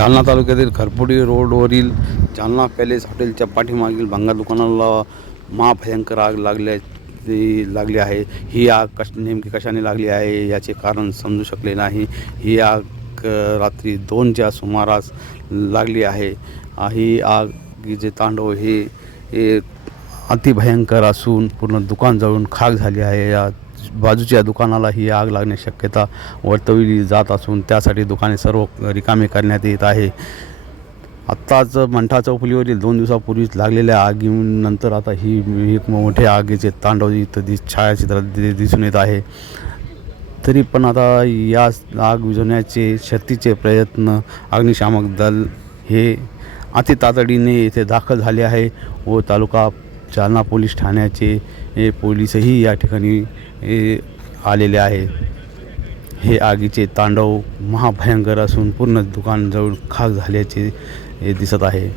जालना तालुक्यातील खरपुडी रोडवरील जालना पॅलेस हॉटेलच्या पाठीमागील भंगार दुकानाला महाभयंकर आग लागली आहे. ही आग नेमकी कशाने लागली आहे याचे कारण समजू शकले नाही. ही आग रात्री 2च्या सुमारास लागली आहे. ही आगीचे तांडव हे अतिभयंकर असून पूर्ण दुकान जळून खाक झाली आहे. या बाजूच्या दुकानाला ही आग लागण्याची शक्यता वर्तवली जात असून त्यासाठी दुकाने सर्व रिकामे करण्यात येत आहे. आत्ताच मंठा चौफुलीवरील 2 दिवसापूर्वीच लागलेल्या आगीनंतर आता ही एक मोठे आगीचे तांडव इथं छायाचित्रात दिसून येत आहे. तरी पण आता या आग विझवण्याचे शर्थीचे प्रयत्न अग्निशामक दल हे अति तातडीने येथे दाखल झाले आहे व तालुका जालना पोलीस ठाण्याचे पोलीसही या ठिकाणी आलेले आहे. हे आगीचे तांडव महाभयंकर असून पूर्ण दुकान जळून खाक झाल्याचे दिसत आहे.